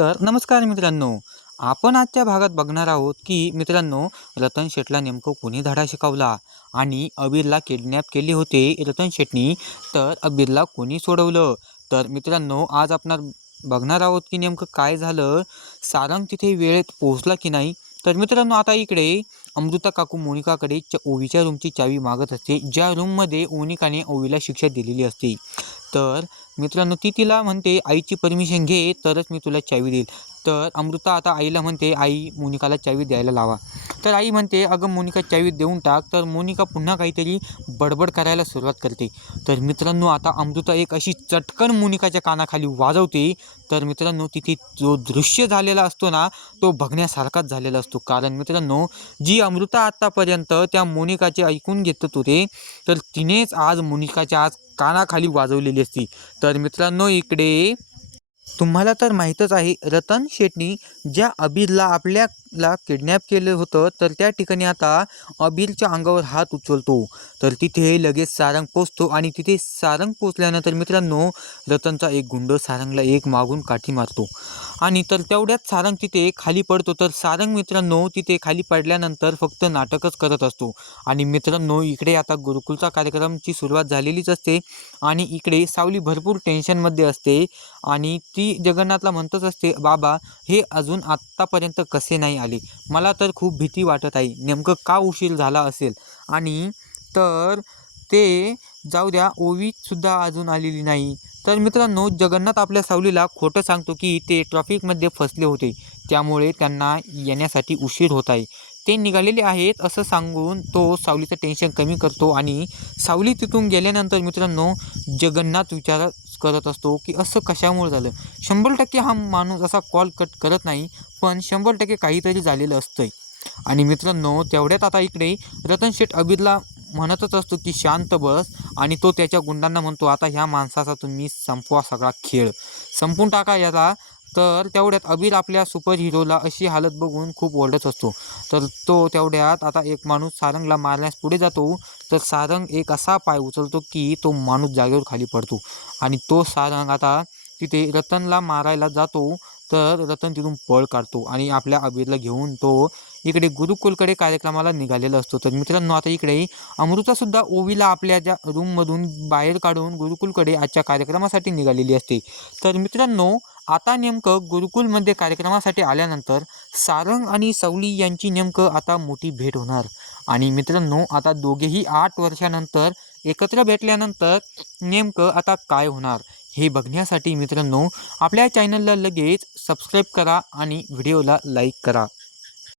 तर नमस्कार मित्रांनो. आपण आजच्या भागात बघणार आहोत की मित्रांनो, रतन शेठला नेमकं कोणी धडा शिकवला आणि अबीरला किडनॅप केले होते रतन शेठनी. तर अबीरला कोणी सोडवलं? तर मित्रांनो, आज आपण बघणार आहोत की नेमकं काय झालं. सारंग तिथे वेळेत पोहोचला की नाही. तर मित्रांनो, आता इकडे अमृता काकू मोनिकाकडे ओवीच्या रूमची चावी मागत असते, ज्या रूममध्ये मोनिकाने ओवीला शिक्षा दिलेली असते. तर मित्रांनो, ती तिला म्हणते आईची परमिशन घे तरच मी तुला चावी देईल. तर अमृता आता आईला म्हणते, आई मोनिकाला चावी द्यायला लावा. तर आई म्हणते, अगं मोनिका चावी देऊन टाक. तर मोनिका पुन्हा काहीतरी बडबड करायला सुरुवात करते. तर मित्रांनो, आता अमृता एक अशी चटकन मोनिकाच्या कानाखाली वाजवते. तर मित्रांनो, तिथे जो दृश्य झालेला असतो ना, तो बघण्यासारखाच झालेला असतो. कारण मित्रांनो, जी अमृता आत्तापर्यंत त्या मोनिकाचे ऐकून घेत होते, तर तिनेच आज मोनिकाच्या आज कानाखाली वाजवलेली असती. तर मित्रांनो, इकडे तुम्हाला तर माहीतच आहे, रतन शेठनी ज्या अबीरला आपल्याला किडनॅप केलं होतं, तर त्या ठिकाणी आता अबीरच्या अंगावर हात उचलतो. तर तिथे लगेच सारंग पोचतो आणि तिथे सारंग पोचल्यानंतर मित्रांनो, रतनचा एक गुंड सारंगला एक मागून काठी मारतो आणि तर तेवढ्यात सारंग तिथे खाली पडतो. तर सारंग मित्रांनो, तिथे खाली पडल्यानंतर फक्त नाटकच करत असतो. आणि मित्रांनो, इकडे आता गुरुकुलचा कार्यक्रमची सुरुवात झालेलीच असते आणि इकडे सावली भरपूर टेन्शनमध्ये असते आणि ती जगन्नाथला म्हणतच असते, बाबा हे अजून आत्तापर्यंत कसे नाही आले. मला तर खूप भीती वाटत आहे, नेमकं का उशीर झाला असेल. आणि तर ते जाऊ द्या, ओवीसुद्धा अजून आलेली नाही. तर मित्रांनो, जगन्नाथ आपल्या सावलीला खोटं सांगतो की ते ट्रॅफिकमध्ये फसले होते, त्यामुळे त्यांना येण्यासाठी उशीर होत आहे. ते निघालेले आहेत असं सांगून तो सावलीचं टेन्शन कमी करतो आणि सावली तिथून गेल्यानंतर मित्रांनो, जगन्नाथ विचार करत असतो की असं कशामुळे झालं. 100% हा माणूस असा कॉल कट करत नाही, पण 100% काहीतरी झालेलं असतंय. आणि मित्रांनो, तेवढ्यात आता इकडे रतन शेठ अबीरला म्हणतच असतो की शांत बस आणि तो त्याच्या गुंडांना म्हणतो, आता ह्या माणसाचा तुम्ही संपवा, सगळा खेळ संपून टाका याला. तर तेवढ्यात अबीर आपल्या सुपर हिरोला अशी हालत बघून खूप ओरडत असतो. तर तो तेवढ्यात आता एक माणूस सारंगला मारण्यास पुढे जातो. तर सारंग एक असा पाय उचलतो की तो माणूस जागेवर खाली पडतो आणि तो सारंग आता तिथे रतनला मारायला जातो. तर रतन तिथून पळ काढतो आणि आपल्या अबीरला घेऊन तो इकडे गुरुकुलकडे कार्यक्रमाला निघालेला असतो. तर मित्रांनो, आता इकडे अमृतासुद्धा ओवीला आपल्या ज्या रूममधून बाहेर काढून गुरुकुलकडे आजच्या कार्यक्रमासाठी निघालेली असते. तर मित्रांनो, आता नेमकं गुरुकुलमध्ये कार्यक्रमासाठी आल्यानंतर सारंग आणि सावली यांची नेमकं आता मोठी भेट होणार. आणि मित्रांनो, आता दोघेही 8 वर्षानंतर एकत्र भेटल्यानंतर नेमकं आता काय होणार हे बघण्यासाठी मित्रांनो, आपल्या चॅनलला लगेच सबस्क्राईब करा आणि व्हिडिओला लाईक करा.